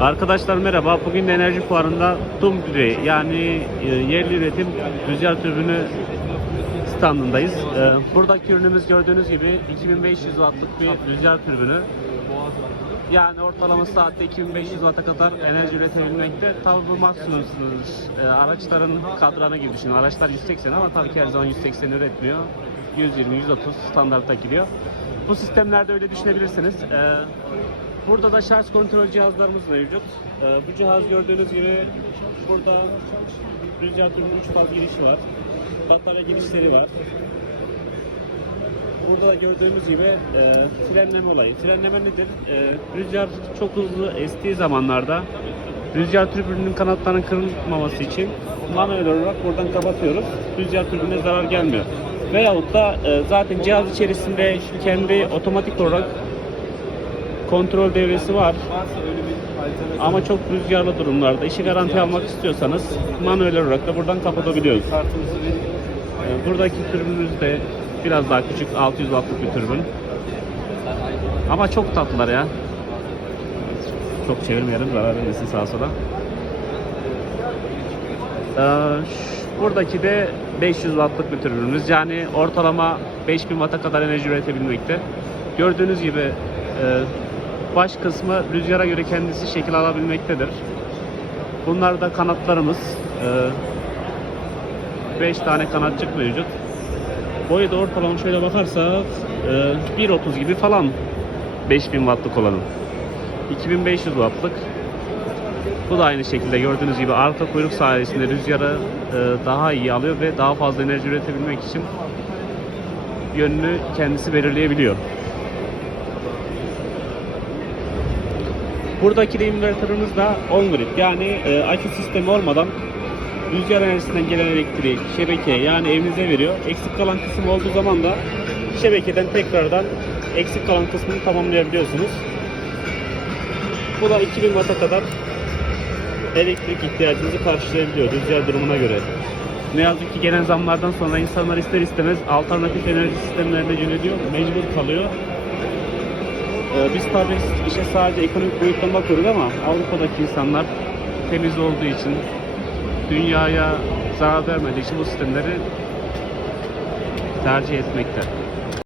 Arkadaşlar merhaba. Bugün de enerji fuarında Dumdri yani e, yerli üretim rüzgar türbünü standındayız. E, buradaki ürünümüz gördüğünüz gibi 2500 wattlık bir rüzgar türbünü. Yani ortalama saatte 2500 watt'a kadar enerji üretebilmekte. Tabi bu maksimum. E, araçların kadranı gibi düşünün. Araçlar 180 ama tabii ki her zaman 180 üretmiyor. 120, 130 standartta gidiyor. Bu sistemlerde öyle düşünebilirsiniz. Burada da şarj kontrol cihazlarımız mevcut. E, bu cihaz gördüğünüz gibi burada türbünün 3 faz girişi var. Batarya girişleri var. Burada da gördüğümüz gibi e, frenleme olayı. Frenleme nedir? E, rüzgar çok hızlı estiği zamanlarda rüzgar türbününün kanatlarının kırılmaması için manuel olarak buradan kapatıyoruz. Rüzgar türbününe zarar gelmiyor. Veyahut da e, zaten cihaz içerisinde kendi otomatik olarak kontrol devresi var. Ama çok rüzgarlı durumlarda işi garanti almak istiyorsanız manuel olarak da buradan kapatabiliyoruz. Ee, Buradaki türbünümüz de biraz daha küçük 600 wattlık bir türbün. Ama çok tatlılar ya. Çok çevirmeyelim zarar vermesin sağa sola. Ee, buradaki de 500 wattlık bir türbünümüz. Yani ortalama 5000 watt'a kadar enerji üretebilmekte. Gördüğünüz gibi e, baş kısmı rüzgara göre kendisi şekil alabilmektedir. Bunlar da kanatlarımız. 5 tane kanatçık mevcut. Boyu da ortalama şöyle bakarsak e, 1.30 gibi falan 5000 wattlık olanın. 2500 wattlık. Bu da aynı şekilde gördüğünüz gibi arka kuyruk sayesinde rüzgarı e, daha iyi alıyor ve daha fazla enerji üretebilmek için yönünü kendisi belirleyebiliyor. Buradaki de inverterimiz de on grid yani e, akü sistemi olmadan rüzgar enerjisinden gelen elektriği şebekeye yani evinize veriyor. Eksik kalan kısım olduğu zaman da şebekeden tekrardan eksik kalan kısmını tamamlayabiliyorsunuz. Bu da 2000 watt'a kadar elektrik ihtiyacınızı karşılayabiliyor rüzgar durumuna göre. Ne yazık ki gelen zamlardan sonra insanlar ister istemez alternatif enerji sistemlerine yöneliyor, mecbur kalıyor. Ee, biz tabii işe sadece ekonomik boyuttan bakıyoruz ama Avrupa'daki insanlar temiz olduğu için, dünyaya zarar vermediği için bu sistemleri tercih etmekte.